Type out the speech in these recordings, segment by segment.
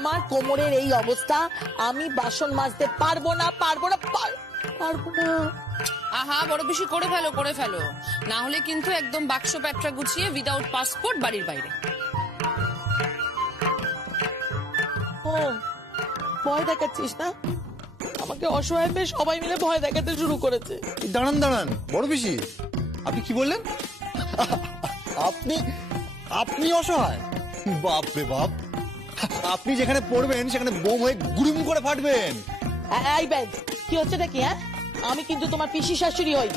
আমার কোমরের এই অবস্থা, আমি বাসন মাজতে পারবো না। আহা বড় বেশি করে ফেলো, না হলে কিন্তু একদম বাক্স প্যাটরা গুছিয়ে উইদাউট পাসপোর্ট বাড়ির বাইরে। ও ভয় দেখাচ্ছিস না আমাকে? অসহায় পেয়ে সবাই মিলে ভয় দেখাতে শুরু করেছে। দাঁড়ান বড় বেশি, আপনি কি বললেন? আপনি অসহায়? বাপ রে বাপ, আপনি যেখানে পড়বেন সেখানে বোম হয়ে গুড়ুম করে ফাটবেন। এই ব্যাগ কি হচ্ছে নাকি? হ্যাঁ, আমি কিন্তু তোমার পিসি শাশুড়ি হই।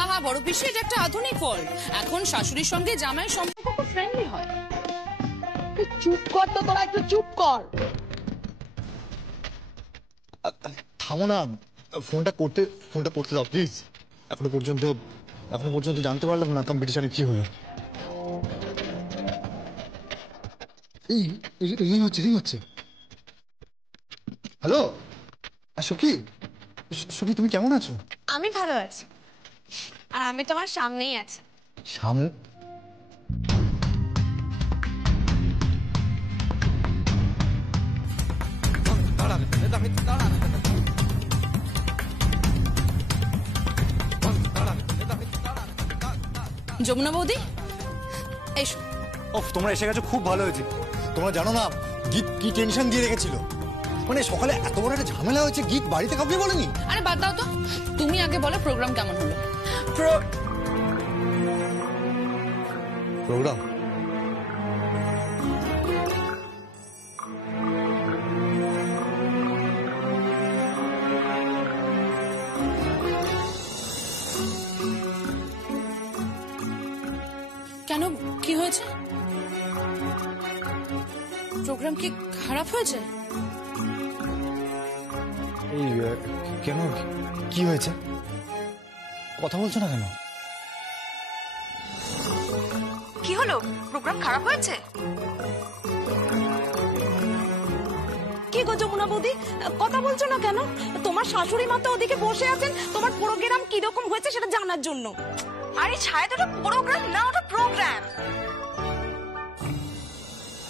আহা বড় পিসি, এটা একটা আধুনিক ফল। এখন শাশুড়ির সঙ্গে জামাইয়ের সম্পর্ক খুব ফ্রেন্ডলি হয়। চুপ কর তো, তোরা একটু চুপ কর। থামো না, ফোনটা পড়তে দাও প্লিজ। এখনো পর্যন্ত জানতে পারলাম না কম্পিটিশনে কি হলো। এই হচ্ছে। হ্যালো সখী, তুমি কেমন আছো? আমি ভালো আছি, আর আমি তোমার সামনেই আছি। সামনে? যমুনা বৌদি এসো। তোমরা এসে গেছো, খুব ভালো হয়েছে। তোমরা জানো না গীত কি টেনশন দিয়ে রেখেছিল, মানে সকালে এত বড় একটা ঝামেলা হয়েছে, গীত বাড়িতে কাউকে বলেনি। আরে বাদ দাও তো, তুমি আগে বলো প্রোগ্রাম কেমন হলো? প্রোগ্রাম কেন, কি হয়েছে? প্রোগ্রাম কি খারাপ হয়েছে? কেন, কি হয়েছে? কথা বলছো না কেন? কি হলো, প্রোগ্রাম খারাপ হয়েছে? কি গো যমুনা বৌদি, কথা বলছো না কেন? তোমার শাশুড়ি মা তো ওদিকে বসে আছেন তোমার প্রোগ্রাম কিরকম হয়েছে সেটা জানার জন্য। আরে ছায়া, ওটা প্রোগ্রাম না, ওটা প্রোগ্রাম।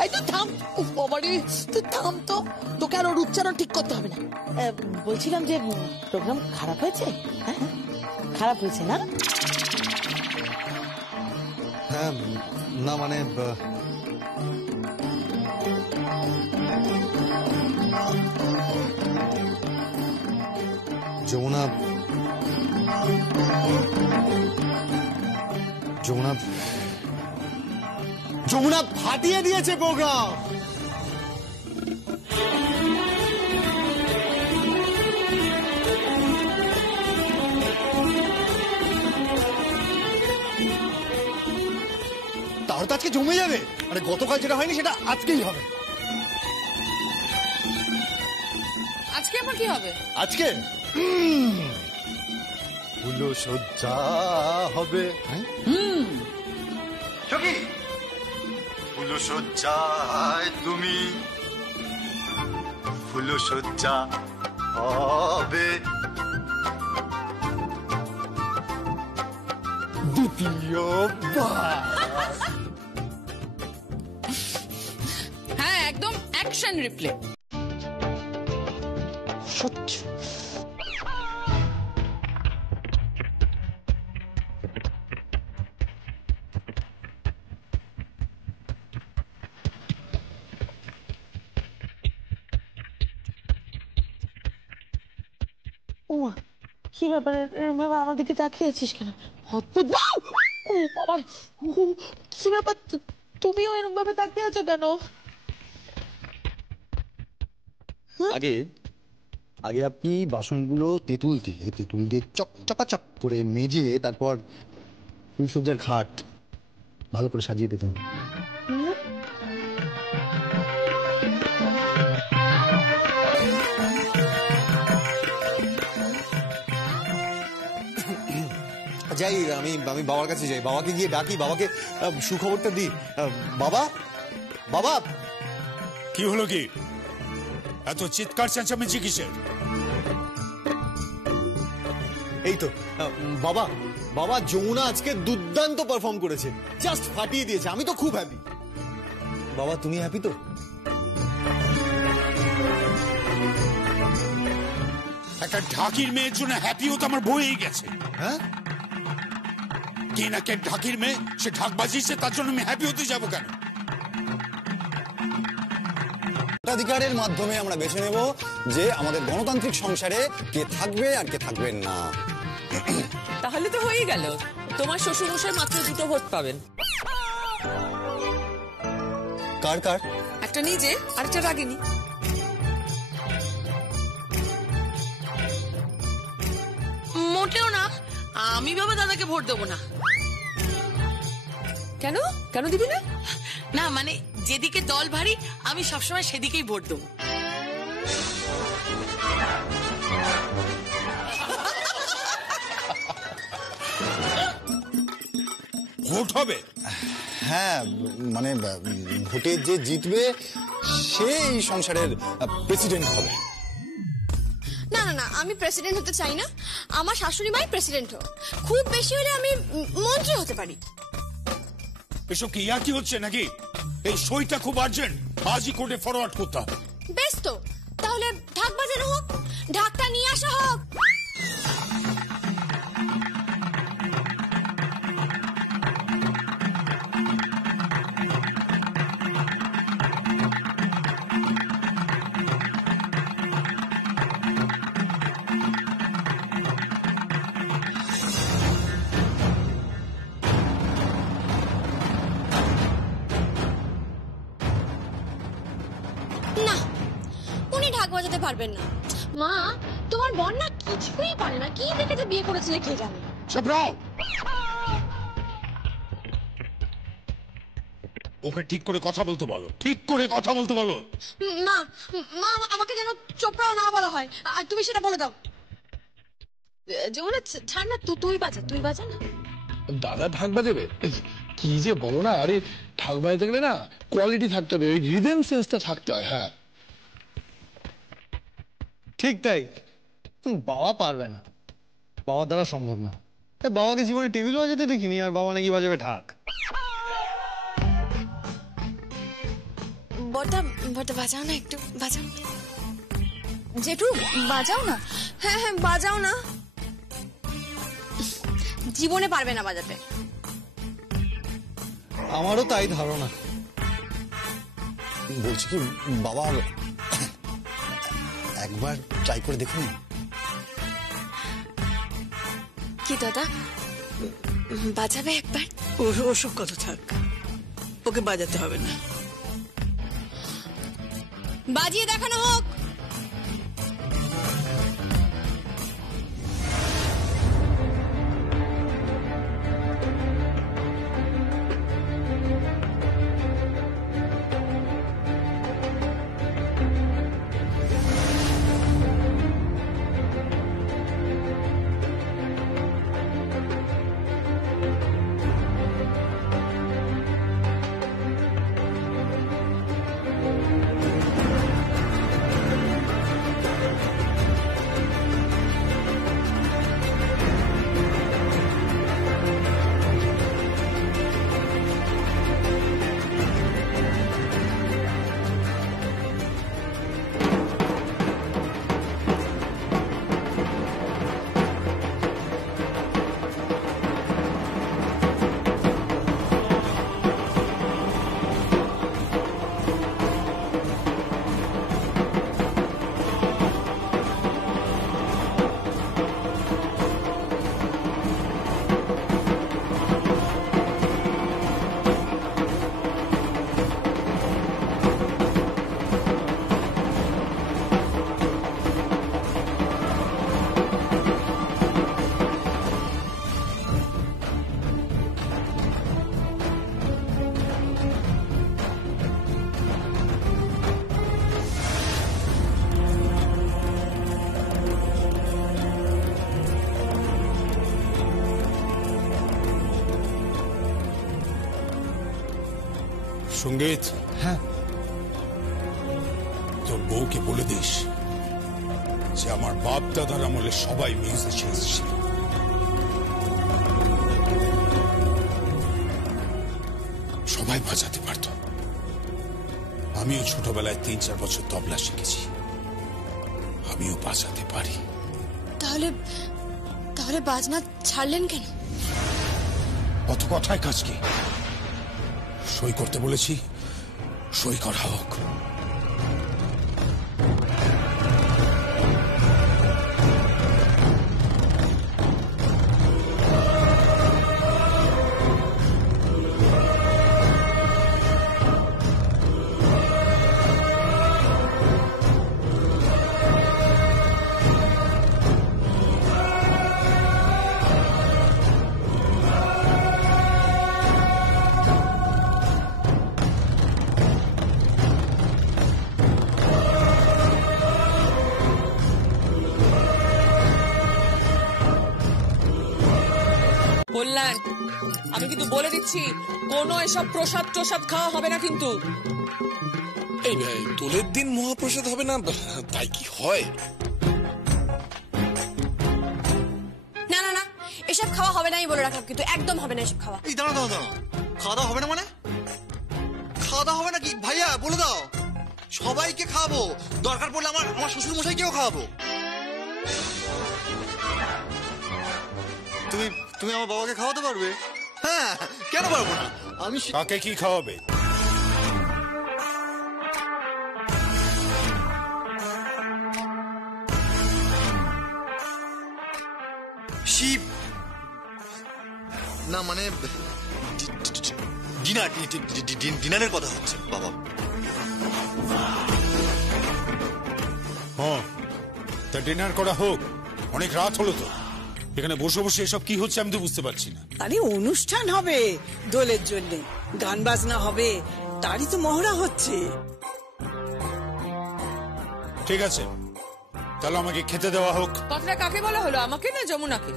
এই তো থাম, তুই থাম তো, তোকে আর ওর উচ্চারণ ঠিক করতে হবে না। বলছিলাম যে প্রোগ্রাম খারাপ হয়েছে। হ্যাঁ, খারাপ হয়েছে না? হ্যাঁ, না মানে যমুনা ফাটিয়ে দিয়েছে প্রোগ্রাম। তাহলে তো আজকে জমে যাবে, মানে গতকাল যেটা হয়নি সেটা আজকেই হবে। আজকে আবার কি হবে? আজকে ফুল সজ্জা হবে। সখী, ফুল সজ্জায় তুমি, ফুল সজ্জা হবে দ্বিতীয়বার। হ্যাঁ, একদম অ্যাকশন রিপ্লে। কি ব্যাপার, আমার দিকে তাকিয়েছিস কেন? কি ব্যাপার, তুমিও এরকম ভাবে তাকিয়ে আছো কেন? আগে আপনি বাসনগুলো তেঁতুল দিয়ে চকাচক করে মেজে তারপর ফুলসজ্জার ঘাট ভালো করে সাজিয়ে দিতেন। যাই, আমি বাবার কাছে যাই, বাবাকে গিয়ে ডাকি, বাবাকে সুখবরটা দিই। বাবা। কি হলো, কি এত চিৎকার চেঁচামেচি কিসের? এই তো বাবা, যমুনা আজকে দুর্দান্ত পারফর্ম করেছে, জাস্ট ফাটিয়ে দিয়েছে। আমি তো খুব হ্যাপি। বাবা, তুমি হ্যাপি তো? একটা ঢাকির মেয়ের জন্য হ্যাপিও তো আমার বইয়েই গেছে। হ্যাঁ, কে না কে ঢাকির মেয়ে, সে ঢাক বাজিয়েছে, তার জন্য আমি হ্যাপি হতে যাবো কেন? ভোটাধিকারের মাধ্যমে আমরা বেছে নেব যে আমাদের গণতান্ত্রিক সংসারে কে থাকবে আর কে থাকবেন না। তাহলে তো হয়েই গেল, তোমার শ্বশুরমশাই মাত্র 2টো ভোট পাবেন। কার কার? একটা নিজে আর একটা রাগিনী। মোটেও না, আমি ভাবে দাদাকে ভোট দেবো না। কেন কেন দিবি না? না মানে যেদিকে দল ভারী আমি সবসময় সেদিকেই ভোট দেবো। ভোট হবে? হ্যাঁ, মানে ভোটে যে জিতবে সে এই সংসারের প্রেসিডেন্ট হবে। না না না, আমি প্রেসিডেন্ট হতে চাই না। আমার শাশুড়ি মাই প্রেসিডেন্ট হোক, খুব বেশি হলে আমি মন্ত্রী হতে পারি। এসব কি ইয়ার্কি হচ্ছে নাকি? এই সইটা খুব আর্জেন্ট, আজই কোর্টে ফরওয়ার্ড করতে হবে। বেশ তো, তাহলে ঢাক বাজানো হোক, ঢাকটা নিয়ে আসা হোক। না, উনি ঢাক বাজাতে পারবেন না। মা, তোমার বোন না কিছুই পারে না, কি দেখে বিয়ে করেছিলে কে জানে। ওকে ঠিক করে কথা বলতে বলো, ঠিক করে কথা বলতে বলো। মা, মা আমাকে যেন চোপড়া না বলা হয়, আর তুমি সেটা বলে দাও। যমুনা ছাড় না, তুই বাজা, তুই বাজা না। দাদা ঢাক বাজাবে? কি যে বলো না, আরে ঢাক বাজাতে গেলে না কোয়ালিটি থাকতে হবে, ওই রিদম সেন্সটা থাকতে হয়। হ্যাঁ ঠিক তাই। বাবা পারবে না, বাবার দ্বারা সম্ভব না। বাবাকে জীবনে টেবিল বাজাতে দেখিনি, আর বাবা নাকি বাজাবে ঢাক। বটা বটা বাজাও না, একটু বাজাও। জেঠু বাজাও না। হ্যাঁ হ্যাঁ বাজাও না। জীবনে পারবে না বাজাতে। আমারও তাই ধারণা। বলছি কি বাবা, একবার ট্রাই করে দেখুন। কি দাদা, বাজাবে একবার? ওসব কথা থাক, ওকে বাজাতে হবে না। বাজিয়ে দেখানো হোক। সঙ্গীত, হ্যাঁ, তোর বউকে বলে দিস যে আমার বাপ দাদার আমলে সবাই মিউজিশিয়ান ছিল। সবাই বাজাতে পারত। আমিও ছোটবেলায় 3-4 বছর তবলা শিখেছি, আমিও বাজাতে পারি। তাহলে তাহলে বাজনা ছাড়লেন কেন? অত কথায় কাজ কি? সই করতে বলেছি, সই করা হোক। বললেন, আমি কিন্তু বলে দিচ্ছি কোনো এসব প্রসাদ প্রসাদ খাওয়া হবে না কিন্তু। এই দোলের দিন মহাপ্রসাদ হবে না, তাই কি হয়? না না না, এসব খাওয়া হবে না, আমি বলে রাখলাম কিন্তু একদম হবে না এসব খাওয়া। এই দাঁড়া দাঁড়া দাঁড়া, খাওয়া দাওয়া হবে না মানে? খাওয়া দাওয়া হবে নাকি ভাইয়া? বলে দাও, সবাইকে খাওয়াবো, দরকার পড়লে আমার আমার শ্বশুর মশাইকেও খাওয়াবো। তুমি তুমি আমার বাবাকে খাওয়াতে পারবে? হ্যাঁ, কেন পারবো না? আমি কাকে কি খাওয়াবে? শিব না, মানে ডিনারের কথা হচ্ছে বাবা। হ্যাঁ, তা ডিনার করা হোক। অনেক রাত হলো তো, এখানে বসে বসে এসব কি হচ্ছে আমি তো বুঝতে পারছি না। আরে অনুষ্ঠান হবে দোলের জন্য, গান বাজনা হবে, তারই তো মহড়া হচ্ছে। ঠিক আছে, তাহলে আমাকে খেতে দেওয়া হোক। কথাটা কাকে বলা হলো, আমাকে না যমুনাকে?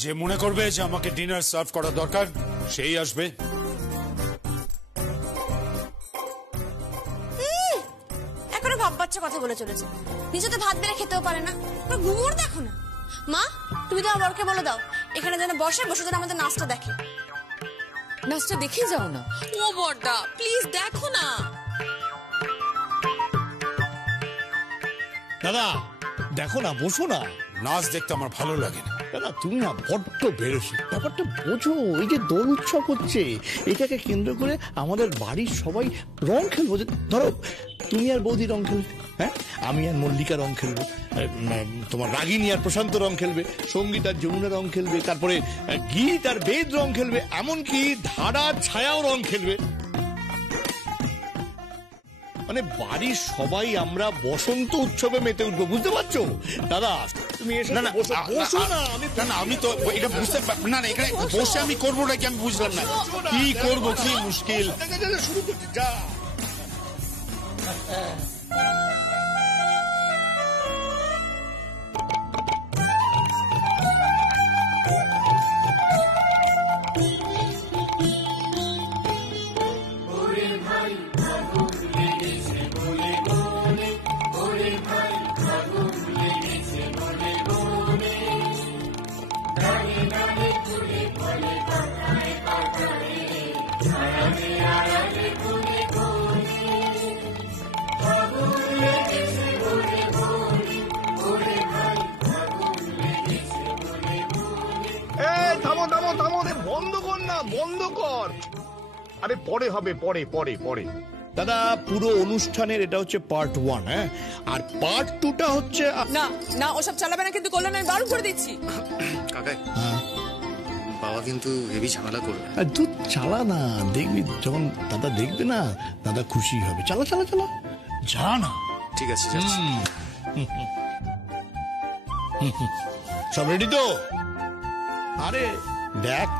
যে মনে করবে যে আমাকে ডিনার সার্ভ করা দরকার সেই আসবে। এখনো ভাব বাচ্চা কথা বলে চলেছে, নিজে তো ভাত বেড়ে খেতেও পারে না, ঘুমোর দেখো না। মা, তুমি তো আমার বরকে বলে দাও এখানে যেন বসে বসে যেন আমাদের নাচটা দেখে। নাচটা দেখে যাও না। ও বড়দা, প্লিজ দেখো না। দাদা দেখো না, বসো না। নাচ দেখতে আমার ভালো লাগে না। দাদা তুমি না বড্ড বেরোসি, ব্যাপারটা বোঝো। এই যে দোল উৎসব হচ্ছে, এটাকে কেন্দ্র করে আমাদের বাড়ির সবাই রং খেলবো। যে ধরো তুমি আর বৌদি রং খেলবে, হ্যাঁ, আমি আর মল্লিকা রং খেলবো, তোমার রাগিনী আর প্রশান্ত রং খেলবে, সঙ্গীত আর যমুনা রং খেলবে, তারপরে গীত আর বেদ রং খেলবে, এমনকি ধারা ছায়াও রং খেলবে। মানে বাড়ির সবাই আমরা বসন্ত উৎসবে মেতে উঠবো, বুঝতে পারছো? দাদা তুমি এসে না না বসো না। আমি তো এটা বুঝতে না, এখানে বসে আমি করবো নাকি আমি বুঝলাম না। কি করবো, কি মুশকিল। শুরু করছি, যা। থামো থামো থামো, বন্ধ কর না, বন্ধ কর। আরে পরে হবে, পরে পরে পরে। দাদা পুরো অনুষ্ঠানের এটা হচ্ছে পার্ট 1, হ্যাঁ, আর পার্ট 2টা হচ্ছে। না না, ওসব চালাবে না কিন্তু, করলে না আমি বারণ করে দিচ্ছি। কাকাই, বাবা কিন্তু হেভি ঝামেলা করবে। তুই চালা না, দেখবি যখন দাদা দেখবে না, দাদা খুশি হবে। চালা চালা চালা, যা না। ঠিক আছে, যাচ্ছি। সব রেডি তো? আরে দেখ।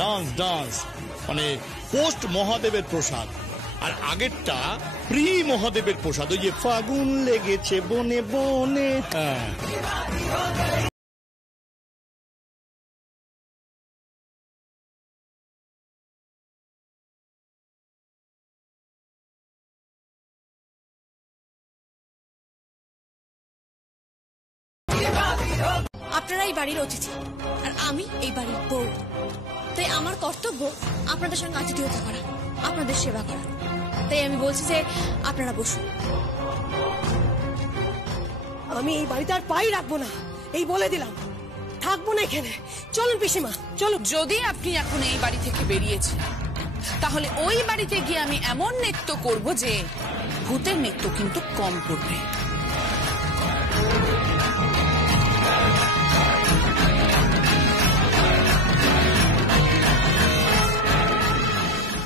ডান্স ডান্স মানে পোস্ট মহাদেবের প্রসাদ, আর আগেরটা প্রি মহাদেবের প্রসাদ, ওই যে ফাগুন লেগেছে বনে বনে। হ্যাঁ, আপনারা এই বাড়ির অতিথি আর আমি এই বাড়ির বউ, তাই আমার কর্তব্য আপনাদের সঙ্গে আতিথেয়তা করা, আপনাদের সেবা করা। তাই আমি বলছি যে আপনারা বসুন। আমি এই বাড়িতে আর পাই রাখবো না, এই বলে দিলাম। থাকবো না এখানে। চলুন পিসিমা চলুন। যদি আপনি এখন এই বাড়ি থেকে বেরিয়েছেন, তাহলে ওই বাড়িতে গিয়ে আমি এমন নৃত্য করব যে ভূতের নৃত্য কিন্তু কম করবে।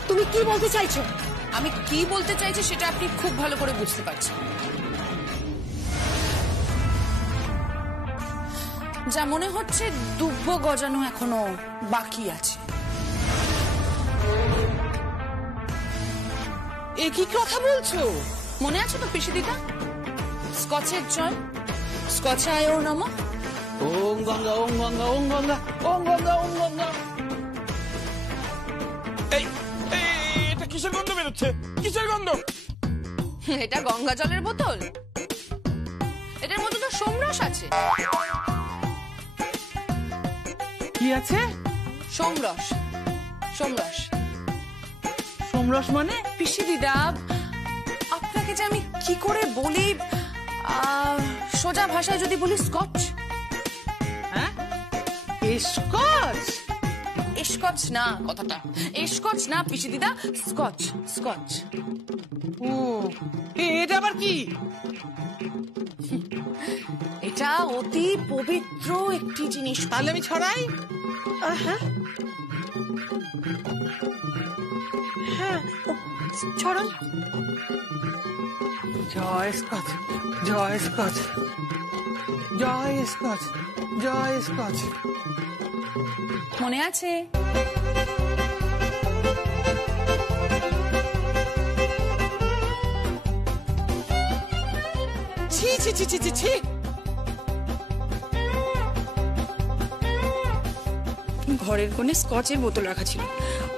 তুমি কি বলতে চাইছো? আমি কি বলতে চাইছি সেটা আপনি খুব ভালো করে বুঝতে পারছেন। যা মনে হচ্ছে দুব্ব গজানো এখনো বাকি আছে। এ কি কথা বলছো? মনে আছে তো পিসিদিটা, স্কচের জল, স্কচায় ও নম। ওম গঙ্গা ওম গঙ্গা ওম গঙ্গা ওম গঙ্গা ওম গঙ্গা। এই এটা কিসের গন্ধ বেরোচ্ছে? কিসের গন্ধ? এটা গঙ্গা জলের বোতল, এটার মধ্যে তো সোমরস আছে। কি আছে? সোমরস। সোমরস সোমরস মানে? পিসিদিদা, আপনাকে যে আমি কি করে বলি, সোজা ভাষায় যদি বলি স্কচ। হ্যাঁ, স্কচ? স্কচ না কথাটা, স্কচ না পিসিদিদা, স্কচ। স্কচ। ও, এটা আবার কি? এটা অতি পবিত্র একটি জিনিস। তাহলে আমি ছড়াই? হ্যাঁ হ্যাঁ, ছড়ান। জয় স্কচ, জয় স্কচ, জয় স্কচ, জয় স্কচ। মনে আছে? ছি ছি ছি ছি ছি ছি। ঘরের কোণে স্কচের বোতল রাখা ছিল,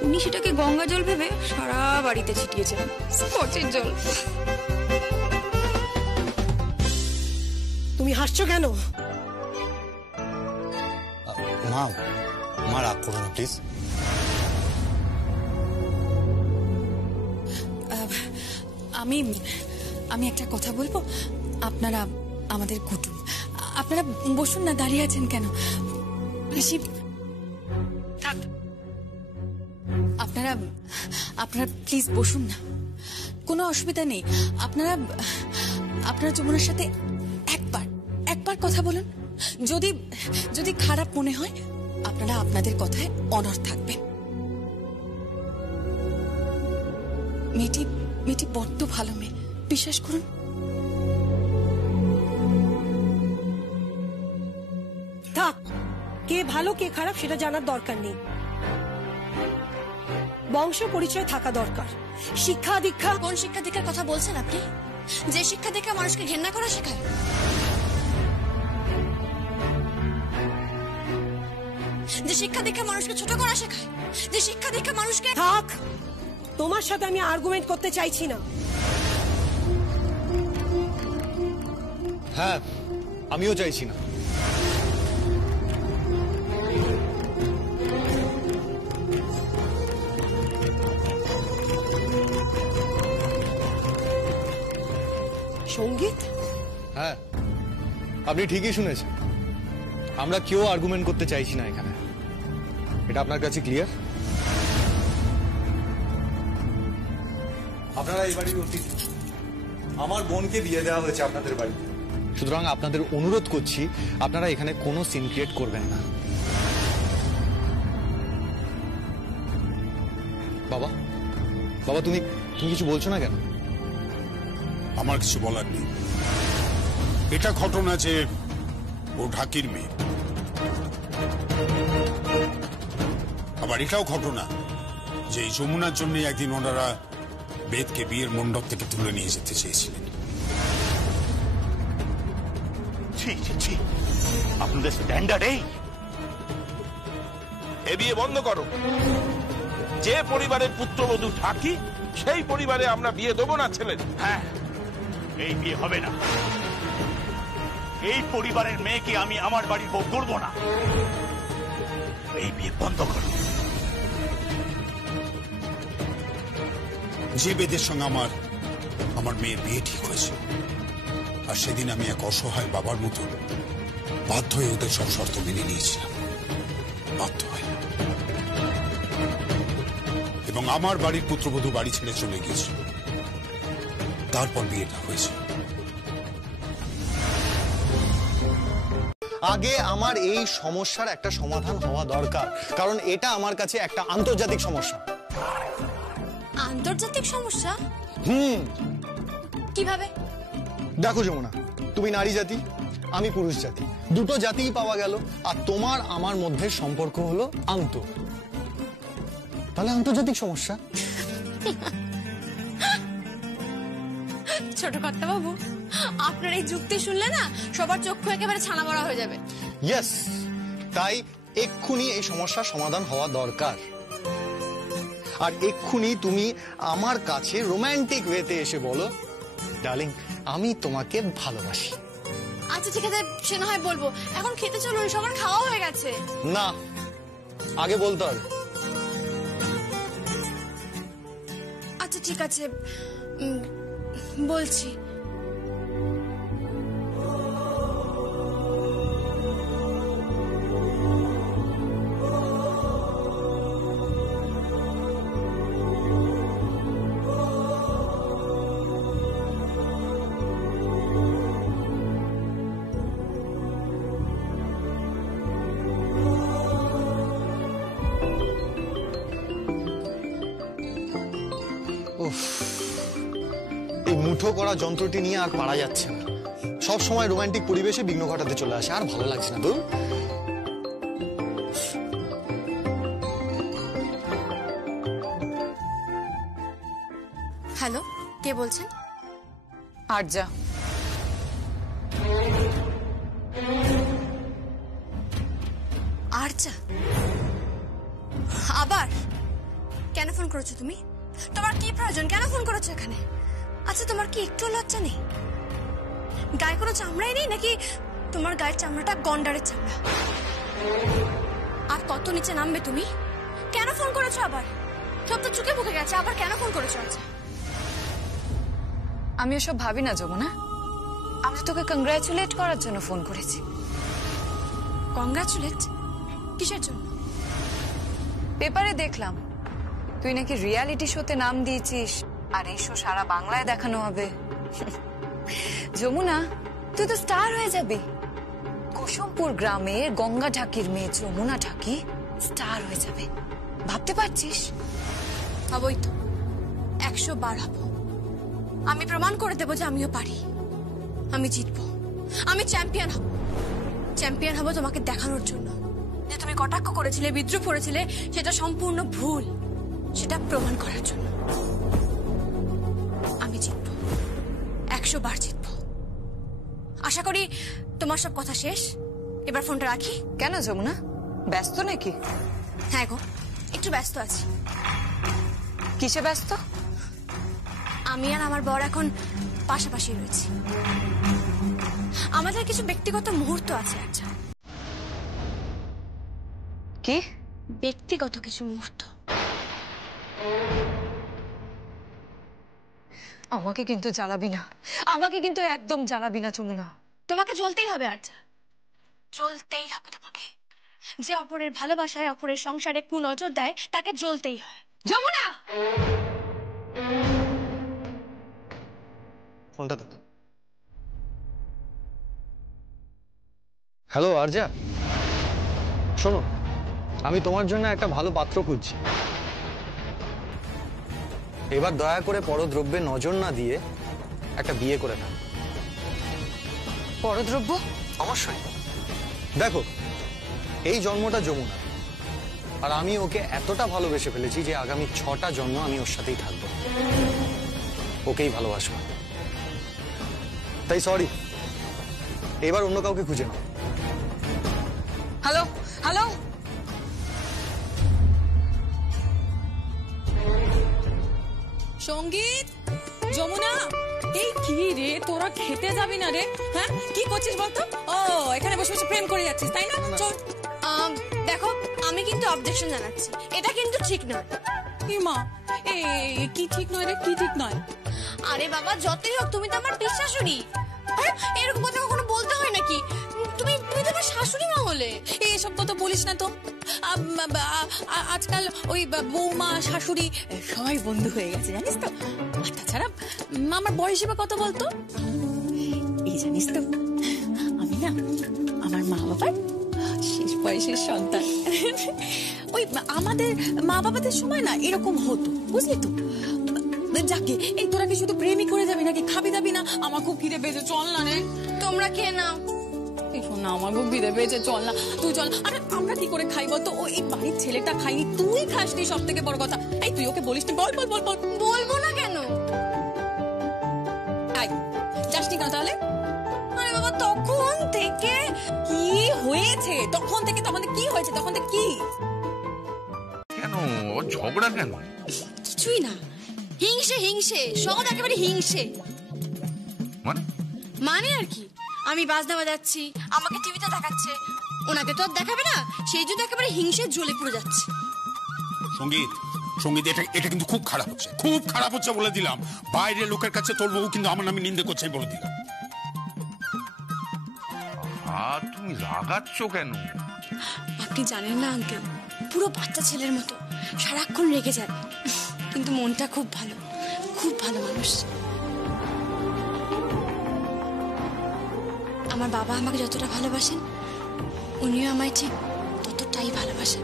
উনি সেটাকে গঙ্গা জল ভেবে সারা বাড়িতে ছিটিয়েছেন। স্কচের জল। তুমি হাসছো কেন? মা, মা রাগ করো না প্লিজ। আমি আমি একটা কথা বলবো। আপনারা আমাদের কুটুম, আপনারা বসুন না, দাঁড়িয়ে আছেন কেন? বেশি থাক, আপনারা আপনারা প্লিজ বসুন না, কোনো অসুবিধা নেই। আপনারা আপনারা যমুনার সাথে একবার কথা বলুন। যদি যদি খারাপ মনে হয়, আপনারা আপনাদের কথায় অনড় থাকবেন। মেয়েটি বড্ড ভালো মেয়ে, বিশ্বাস করুন। থাক, কে ভালো কে খারাপ সেটা জানার দরকার নেই। বংশ পরিচয় থাকা দরকার, শিক্ষা দীক্ষা। কোন শিক্ষা দীক্ষার কথা বলছেন আপনি? যে শিক্ষা দীক্ষা মানুষকে ঘেন্না করা শেখায়, যে শিক্ষা দীক্ষা মানুষকে ছোট করা শেখায়, যে শিক্ষা দীক্ষা মানুষকে। থাক, তোমার সাথে আমি আর্গুমেন্ট করতে চাইছি না। হ্যাঁ, আমিও চাইছি না। সঙ্গীত? হ্যাঁ, আপনি ঠিকই শুনেছেন। আমরা কেউ আর্গুমেন্ট করতে চাইছি না এখানে। এটা আপনার কাছে ক্লিয়ার? আপনারা এই বাড়ির অতিথি। আমার বোনকে বিয়ে দেওয়া হয়েছে আপনাদের বাড়িতে, সুতরাং আপনাদের অনুরোধ করছি আপনারা এখানে কোনো সিন ক্রিয়েট করবেন না। বাবা, বাবা তুমি কিছু বলছো না কেন? আমার কিছু বলার নেই। এটা ঘটনা যে ও ঢাকির মেয়ে, আবার এটাও ঘটনা যে এই যমুনার জন্য একদিন ওনারা বেদকে বিয়ের মণ্ডপ থেকে তুলে নিয়ে যেতে চেয়েছিলেন। আপনাদের স্ট্যান্ডার্ড এই বিয়ে বন্ধ করো। যে পরিবারের পুত্রবধূ থাকি সেই পরিবারে আমরা বিয়ে দেবো না ছেলে। হ্যাঁ, এই বিয়ে হবে না। এই পরিবারের মেয়েকে আমি আমার বাড়ির বউ করবো না। এই বিয়ে বন্ধ করো। যে বেদের সঙ্গে আমার মেয়ের বিয়ে ঠিক হয়েছে, আর সেদিন আমি এক অসহায় বাবার মতো বাধ্য হয়ে ওদের সব শর্ত মেনে নিয়েছিলাম, বাধ্য হয়ে। এবং আমার বাড়ির পুত্রবধূ বাড়ি ছেড়ে চলে গিয়েছিল, তারপর বিয়েটা হয়েছে। আগে আমার এই সমস্যার একটা সমাধান হওয়া দরকার, কারণ এটা আমার কাছে একটা আন্তর্জাতিক সমস্যা। আন্তর্জাতিক সমস্যা? কিভাবে? দেখো যমুনা, তুমি নারী জাতি, আমি পুরুষ জাতি, দুটো জাতিই পাওয়া গেল, আর তোমার আমার মধ্যে সম্পর্ক হলো তাহলে আন্তর্জাতিক সমস্যা। ছোট কর্তা বাবু, আপনার এই যুক্তি শুনলে না সবার চক্ষু একেবারে ছানা বড়া হয়ে যাবে। ইয়েস, তাই এক্ষুনি এই সমস্যার সমাধান হওয়া দরকার। আর এক্ষুনি তুমি আমার কাছে রোমান্টিক ওয়েতে এসে বলো, ডার্লিং, আমি তোমাকে ভালোবাসি। আচ্ছা ঠিক আছে, সে না হয় বলবো। এখন খেতে চলুন, সবার খাওয়া হয়ে গেছে। না, আগে বলতে হবে। আচ্ছা ঠিক আছে, বলছি। এই মুঠো করা যন্ত্রটি নিয়ে আর পারা যাচ্ছে না। সব সময় রোমান্টিক পরিবেশে বিঘ্ন ঘটাতে চলে আসে, আর ভালো লাগছে না। তো হ্যালো, কে বলছেন? আরজা। আরজা? আবার কেন ফোন করেছো তুমি? তোমার কি প্রয়োজন? কেন ফোন করেছো এখানে? আচ্ছা, তোমার কি একটু লজ্জা নেই? গায়ে কোনো চামড়াই নেই নাকি? তোমার গায়ের চামড়াটা গন্ডারের চামড়া। আর কত নিচে নামবে তুমি? কেন ফোন করেছো আবার? সব তো চুকে বুকে গেছে, আবার কেন ফোন করেছো? আচ্ছা, আমি ওসব ভাবি না যমুনা। আমি তোকে কংগ্রাচুলেট করার জন্য ফোন করেছি। কংগ্রাচুলেট? কিসের জন্য? পেপারে দেখলাম তুই নাকি রিয়ালিটি শোতে নাম দিয়েছিস, আর এই শো সারা বাংলায় দেখানো হবে। যমুনা, তুই তো স্টার হয়ে যাবি। কুসুমপুর গ্রামের গঙ্গা ঢাকির মেয়ে যমুনা ঢাকি স্টার হয়ে যাবে, ভাবতে পারছিস? হবই তো, 100 বার হবো। আমি প্রমাণ করে দেবো যে আমিও পারি। আমি জিতবো, আমি চ্যাম্পিয়ন হব। চ্যাম্পিয়ন হব তোমাকে দেখানোর জন্য যে তুমি কটাক্ষ করেছিলে, বিদ্রুপ করেছিলে, সেটা সম্পূর্ণ ভুল, সেটা প্রমাণ করার জন্য। আমি জিতবো, 100 বার জিতবো। আশা করি তোমার সব কথা শেষ। এবার ফোনটা রাখি। কেন যমুনা, ব্যস্ত নাকি? হ্যাঁ গো, একটু ব্যস্ত আছি। কিসে ব্যস্ত? আমি আর আমার বর এখন পাশাপাশি রয়েছি। আমাদের কিছু ব্যক্তিগত মুহূর্ত আছে। আচ্ছা, কি ব্যক্তিগত কিছু মুহূর্ত? আমাকে কিন্তু জ্বালাবি না, আমাকে কিন্তু একদম জ্বালাবি না যমুনা। তোমাকে চলতেই হবে আচ্ছা, চলতেই হবে তোমাকে। যে অপরের ভালোবাসায়, অপরের সংসারে কুনজর দেয়, তাকে জ্বলতেই হয়। যমুনা, ফোনটা দাও। হ্যালো আরজা, শোনো, আমি তোমার জন্য একটা ভালো পাত্র খুঁজছি। এবার দয়া করে পরদ্রব্যে নজর না দিয়ে একটা বিয়ে করে নাও। পরদ্রব্য? অবশ্যই। দেখো, এই জন্মটা যমুনা, আর আমি ওকে এতটা ভালোবেসে ফেলেছি যে আগামী 6টা জন্ম আমি ওর সাথেই থাকবো, ওকেই ভালোবাসবো। তাই সরি, এবার অন্য কাউকে খুঁজে নাও। হ্যালো হ্যালো, সঙ্গীত, যমুনা, এই কি রে, তোরা খেতে যাবি না রে? হ্যাঁ, কি করছিস বলতো? ও, এখানে বসে বসে প্রেম করে যাচ্ছিস, তাই না? চল। দেখো, আমি কিন্তু অবজেকশন জানাচ্ছি, এটা কিন্তু ঠিক নয়। মা, কি ঠিক নয় রে? কি ঠিক নয়? আরে বাবা, যতই হোক তুমি তো আমার পিসশাশুড়ি। এরকম কথা কখনো বলতে হয় নাকি? তুমি তো আমার শাশুড়ি মা হলে। এসব কথা বলিস না তো। আজকাল ওই বৌমা শাশুড়ি সবাই বন্ধু হয়ে গেছে, জানিস তো। আর তাছাড়া আমার বয়সী বা কত বলতো? এই জানিস তো, আমি না আমার মা বাবার শেষ বয়সের সন্তান। ওই আমাদের মা বাবাদের সময় না এরকম হতো, বুঝলি তো। যাকে, এই তোরা কি শুধু প্রেমই করে যাবি নাকি? খাবি দাবি না? আমার খুব খিদে পেয়েছে, চল না রে। তোমরা খেয়ে নাও। শোন না, আমার খুব খিদে পেয়েছে, চল না, তুই চল। আরে আমরা কি করে খাই বলতো? ও এই বাড়ির ছেলেটা খাইনি, তুই খাসনি, সব থেকে বড় কথা। এই তুই ওকে বলিস নি? বল বল বল বল। বলবো না কেন? যাসনি কেন তাহলে? আরে বাবা, তখন থেকে কি হয়েছে? তখন থেকে কি হয়েছে? তখন থেকে কি? কেন ঝগড়া কেন? কিছুই না, হিংসে হিংসে, সব একেবারে হিংসে। মানে আর কি, আমি বাজনা বাজাচ্ছি, আমাকে টিভিতে দেখাচ্ছে, ওনাকে তো আর দেখাবে না, সেই জন্য একেবারে হিংসে জ্বলে পুড়ে যাচ্ছে। সঙ্গীত, সঙ্গীত, এটা কিন্তু খুব খারাপ হচ্ছে, খুব খারাপ হচ্ছে বলে দিলাম। বাইরের লোকের কাছে তোর বউ কিন্তু আমার নামে নিন্দে করছে বলে দিলাম। তুমি রাগাচ্ছ কেন? আপনি জানেন না আঙ্কেল, পুরো বাচ্চা ছেলের মতো সারাক্ষণ রেগে যায়, কিন্তু মনটা খুব ভালো, খুব ভালো মানুষ। আমার বাবা আমাকে যতটা ভালোবাসেন, উনিও আমায় ঠিক ততটাই ভালোবাসেন।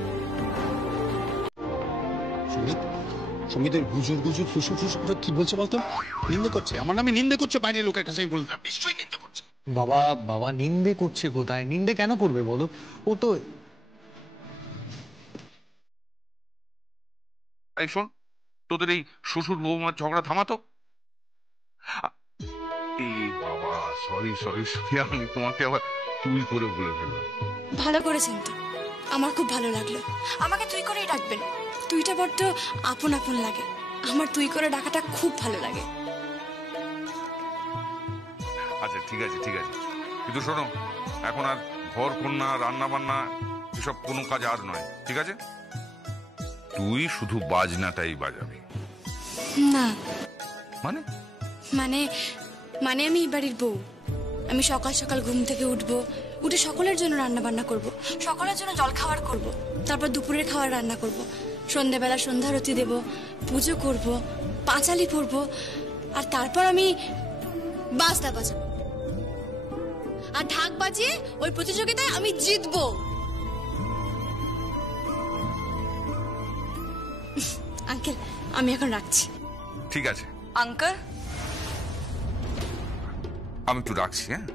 সঙ্গীত গুজুর গুজুর ফুসু ফুসু কি বলছে বলতো? নিন্দে করছে, আমার নামে নিন্দে করছে বাইরের লোকের কাছে। বলতাম নিশ্চয়ই নিন্দে করছে। বাবা বাবা, নিন্দে করছে কোথায়? নিন্দে কেন করবে বলো? ও তো এই শোন, তোদের এই শ্বশুর বৌমার ঝগড়া থামাতো। এই বাবা, সরি সরি সরি, আমি তোমাকে আবার তুই করে বলে ফেললাম। ভালো করেছেন তো, আমার খুব ভালো লাগলো। আমাকে তুই করেই ডাকবেন, তুইটা বড্ড আপন আপন লাগে। আমার তুই করে ডাকাটা খুব ভালো লাগে। আচ্ছা ঠিক আছে ঠিক আছে, কিন্তু শোনো, এখন আর ঘর কন্যা রান্না বান্না এসব কোনো কাজ আর নয়, ঠিক আছে? তুই শুধু বাজনাটাই বাজাবি। না মানে? মানে মানে আমি এই বাড়ির বউ। আমি সকাল সকাল ঘুম থেকে উঠবো, উঠে সকলের জন্য রান্না বান্না করব, সকলের জন্য জল খাবার করব, তারপর দুপুরের খাবার রান্না করব, সন্ধ্যাবেলা সন্ধ্যারতি দেব, পুজো করব, পাঁচালি পরব, আর তারপর আমি বাজনা বাজাবো। আর ঢাক বাজিয়ে ওই প্রতিযোগিতায় আমি জিতবো। আঙ্কেল, আমি এখন রাখছি। ঠিক আছে আঙ্কেল, আমি একটু রাখছি। হ্যাঁ,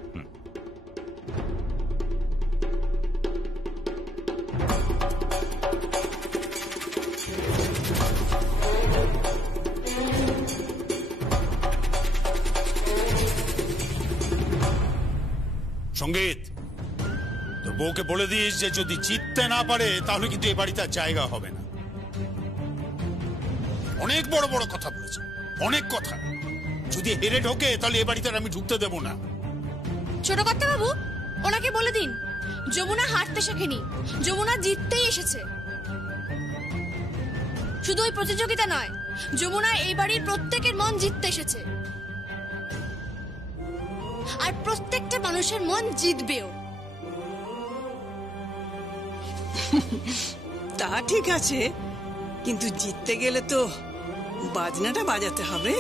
সঙ্গীত, তোর বউকে বলে দিস যে যদি জিততে না পারে তাহলে কিন্তু এ বাড়িতে আর জায়গা হবে না। অনেক বড় বড় কথা বলেছে, অনেক কথা। যদি হেরে ঢোকে তাহলে এ বাড়িতে আমি ঢুকতে দেব না। ছোট কর্তা বাবু, ওনাকে বলে দিন যমুনা হারতে শেখেনি, যমুনা জিততেই এসেছে। শুধু ওই প্রতিযোগিতা নয়, যমুনা এই বাড়ির প্রত্যেকের মন জিততে এসেছে, আর প্রত্যেকটা মানুষের মন জিতবেও। তা ঠিক আছে, কিন্তু জিততে গেলে তো বাজনাটা বাজাতে হবে।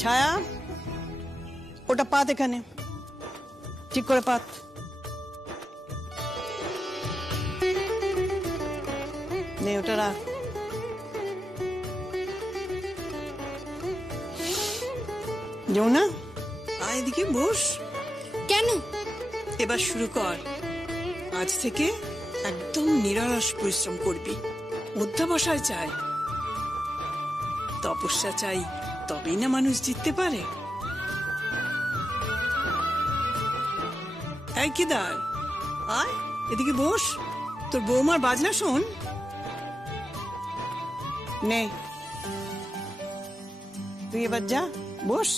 ছায়া, ওটা পাত এখানে, ঠিক করে পাত। নে ওটা রাখ। যমুনা আয় এদিকে বস। কেন? এবার শুরু কর। আজ থেকে একদম নিরলস পরিশ্রম করবি, অধ্যাবসায় চাই, তপস্যা চাই, তবেই না মানুষ জিততে পারে। এই কেদার আয় এদিকে বস, তোর বৌমার বাজনা শোন। নে তুই এবার যা বস।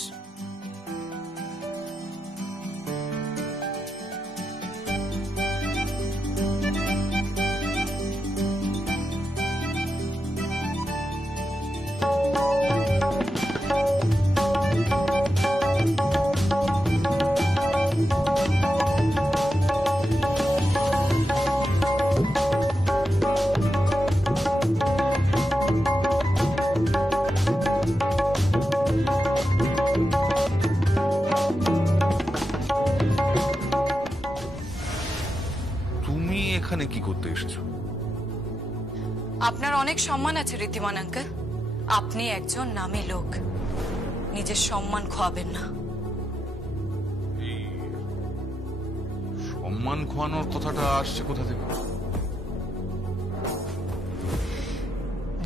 এখানে কি করতে এসেছো? আপনার অনেক সম্মান আছে ঋদ্ধিমান আঙ্কেল, আপনি একজন নামী লোক, নিজের সম্মান খোয়াবেন না। সম্মান খোয়ানোর কথাটা আসছে কোথা থেকে?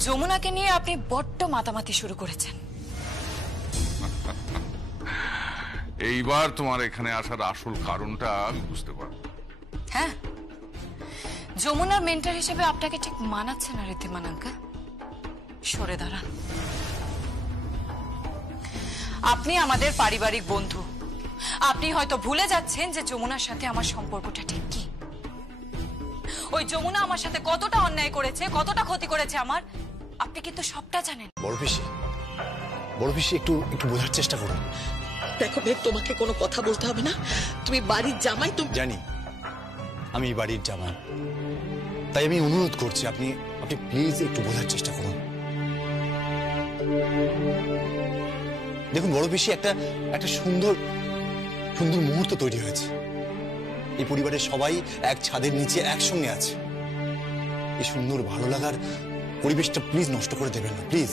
যমুনাকে নিয়ে আপনি বড্ড মাতামাতি শুরু করেছেন। এইবার তোমার এখানে আসার আসল কারণটা আমি বুঝতে পারবো। হ্যাঁ, যমুনার মেন্টর হিসেবে আপনাকে ঠিক মানাচ্ছে না ঋদ্ধিমান আঙ্কেল, সরে দাঁড়ান। আপনি আমাদের পারিবারিক বন্ধু, আপনি হয়তো ভুলে যাচ্ছেন যে যমুনার সাথে আমার সম্পর্কটা ঠিক কি। ওই যমুনা আমার সাথে কতটা অন্যায় করেছে, কতটা ক্ষতি করেছে আমার, আপনি কিন্তু সবটা জানেন। বড় পিসি একটু বোঝার চেষ্টা করুন। দেখো বেদ, তোমাকে কোনো কথা বলতে হবে না, তুমি বাড়ির জামাই। তুমি জানি আমি বাড়ির জামাই, তাই আমি অনুরোধ করছি আপনি প্লিজ একটু বোঝার চেষ্টা করুন। দেখুন বড় পিসি, একটা সুন্দর মুহূর্ত তৈরি হয়েছে। এই পরিবারের সবাই এক ছাদের নিচে একসঙ্গে আছে। এই সুন্দর ভালো লাগার পরিবেশটা প্লিজ নষ্ট করে দেবেন না, প্লিজ।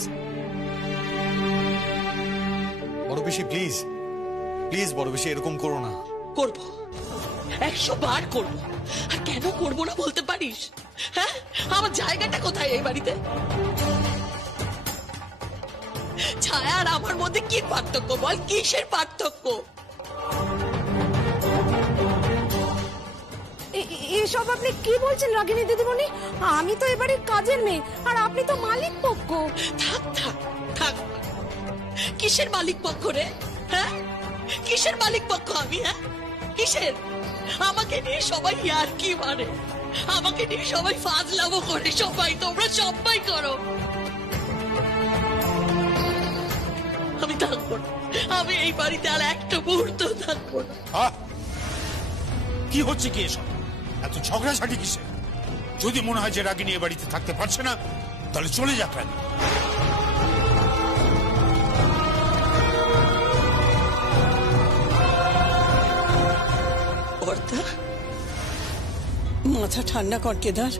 বড় পিসি প্লিজ বড় পিসি এরকম করো না। করবো, 100 বার করবো। আর কেন করবো না বলতে পারিস? হ্যাঁ, আমার জায়গাটা কোথায় এই বাড়িতে? ছায়া আর আমার মধ্যে কি পার্থক্য বল? কিসের পার্থক্য? এসব আপনি কি বলছেন রাগিনী দিদিমণি? আমি তো এবারে কাজের মেয়ে, আর আপনি তো মালিক পক্ষ। থাক, কিসের মালিক পক্ষ রে? হ্যাঁ, কিসের মালিক পক্ষ আমি? হ্যাঁ, কিসের? আমাকে নিয়ে সবাই আর কি মানে, আমাকে নিয়ে সবাই ফাজলামো করে, তোমরা সবাই করো। আমি থাকবো না, আমি এই বাড়িতে আর একটা মুহূর্ত থাকবো না। কি হচ্ছে কি এসব? এত ঝগড়াঝাটি কিসে? যদি মনে হয় যে রাগিনী এ বাড়িতে থাকতে পারছে না, তাহলে চলে যাক রাগিনী। মাথা ঠান্ডা কর কেদার,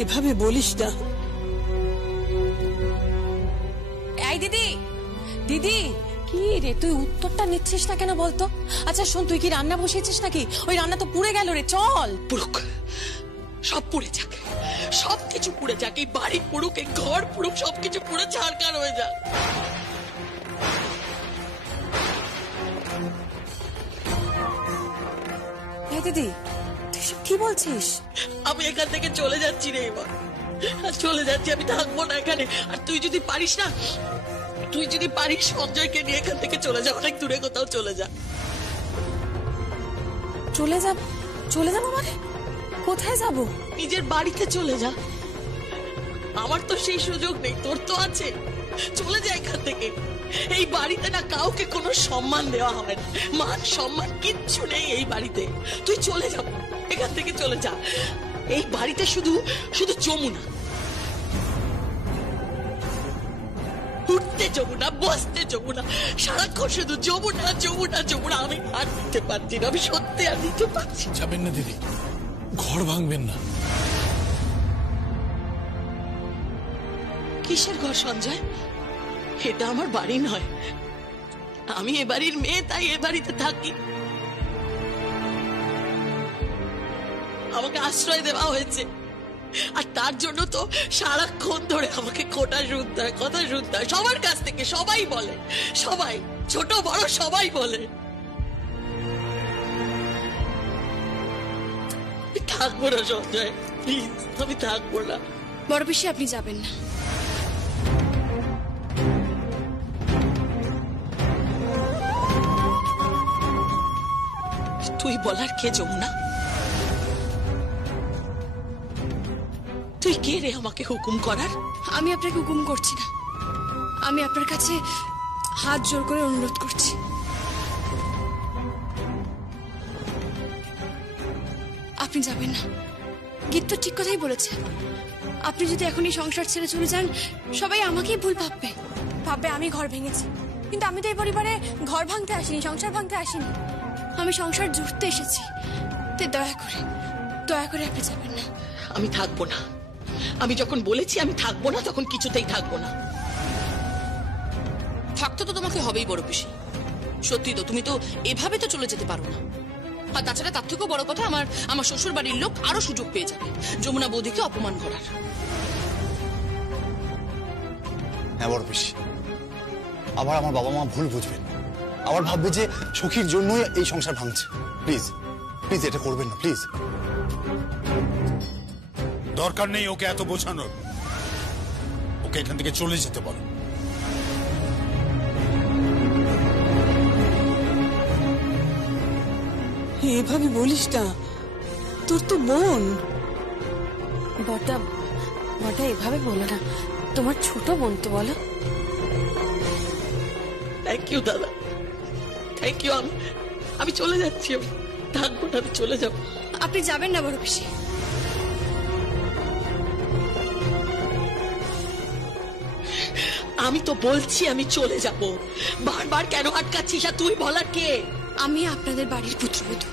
এভাবে বলিস না। এই দিদি কি রে, তুই উত্তরটা নিচ্ছিস না কেন বলতো? আচ্ছা শোন, তুই কি রান্না বসিয়েছিস নাকি? ওই রান্না তো পুড়ে গেল রে, চল। পুরুক, সব পুড়ে যাক, সবকিছু পুড়ে যাক, এই বাড়ি পুড়ুক, এই ঘর পুড়ুক, সবকিছু পুড়ে ছাড়খাড় হয়ে যাক। দিদি তুই কি বলছিস? আমি এখান থেকে চলে যাচ্ছি রে, এবার চলে যাচ্ছি, আমি থাকবো না এখানে। আর তুই যদি পারিস সঞ্জয়কে নিয়ে এখান থেকে চলে যা, অনেক দূরে কোথাও চলে যা। চলে যাবো মানে? কোথায় যাব? নিজের বাড়িতে চলে যা। আমার তো সেই সুযোগ নেই, তোর তো আছে। চলে যা এখান থেকে। এই বাড়িতে না কাউকে কোনো সম্মান দেওয়া হয় না, মান সম্মান কিচ্ছু নেই এই বাড়িতে। তুই চলে যা, এখান থেকে চলে যা। এই বাড়িতে শুধু যমুনা, উঠতে যমুনা, বসতে যমুনা, সারাক্ষণ শুধু যমুনা যমুনা যমুনা। আমি আর নিতে পারছি না, আমি সত্যি আর নিতে পারছি। যাবেন না দিদি, ঘর ভাঙবেন না। কিসের ঘর সঞ্জয়? এটা আমার বাড়ি নয়। আমি এ বাড়ির মেয়ে, তাই এ বাড়িতে থাকি। আমাকে আশ্রয় দেওয়া হয়েছে, আর তার জন্য তো সারাক্ষণ ধরে আমাকে কথা শুনতে হয় সবার কাছ থেকে। সবাই বলে, সবাই, ছোট বড় সবাই বলে। থাকবো না সঞ্জয়, প্লিজ, আমি থাকবো না। বড় পিসি, আপনি যাবেন না। তুই বলার কে যমুনা? তুই কে রে আমাকে হুকুম করার? আমি আপনাকে হুকুম করছি না, আমি আপনার কাছে হাত জোর করে অনুরোধ করছি। আপনি যাবেন না। গীত তো ঠিক কথাই বলেছে। আপনি যদি এখনই সংসার ছেড়ে চলে যান, সবাই আমাকেই ভুল ভাববে, ভাববে আমি ঘর ভেঙেছি। কিন্তু আমি তো এই পরিবারে ঘর ভাঙতে আসিনি, সংসার ভাঙতে আসিনি, আমি সংসার জুড়তে এসেছি। তাই দয়া করে আপনি যাবেন না। আমি থাকবো না। আমি যখন বলেছি আমি থাকবো না, তখন কিছুতেই থাকবো না। থাকতে তো তোমাকে হবেই বড় পিসি। সত্যি তো, তুমি তো এভাবে তো চলে যেতে পারো না। আর তাছাড়া তার থেকেও বড় কথা, আমার শ্বশুর বাড়ির লোক আরো সুযোগ পেয়ে যাবে যমুনা বৌদিকে অপমান করার। হ্যাঁ বড় পিসি, আবার আমার বাবা মা ভুল বুঝবেন, আবার ভাববে যে সখীর জন্যই এই সংসার ভাঙছে। প্লিজ প্লিজ এটা করবেন না, প্লিজ। দরকার নেই ওকে এত বোঝানোর। ওকে এখান থেকে চলে যেতে বলো। এভাবে বলিস না, তোর তো বোন। বটা এভাবে বলো না, তোমার ছোট বোন তো, বলো। থ্যাংক ইউ দাদা, থ্যাংক ইউ। আমি চলে যাচ্ছি, আমি থাকবো না, আমি চলে যাবো। আপনি যাবেন না বড় পিসি। আমি তো বলছি আমি চলে যাব, বারবার কেন আটকাচ্ছিস? আর তুই বলার কে? আমি আপনাদের বাড়ির পুত্রবধূ।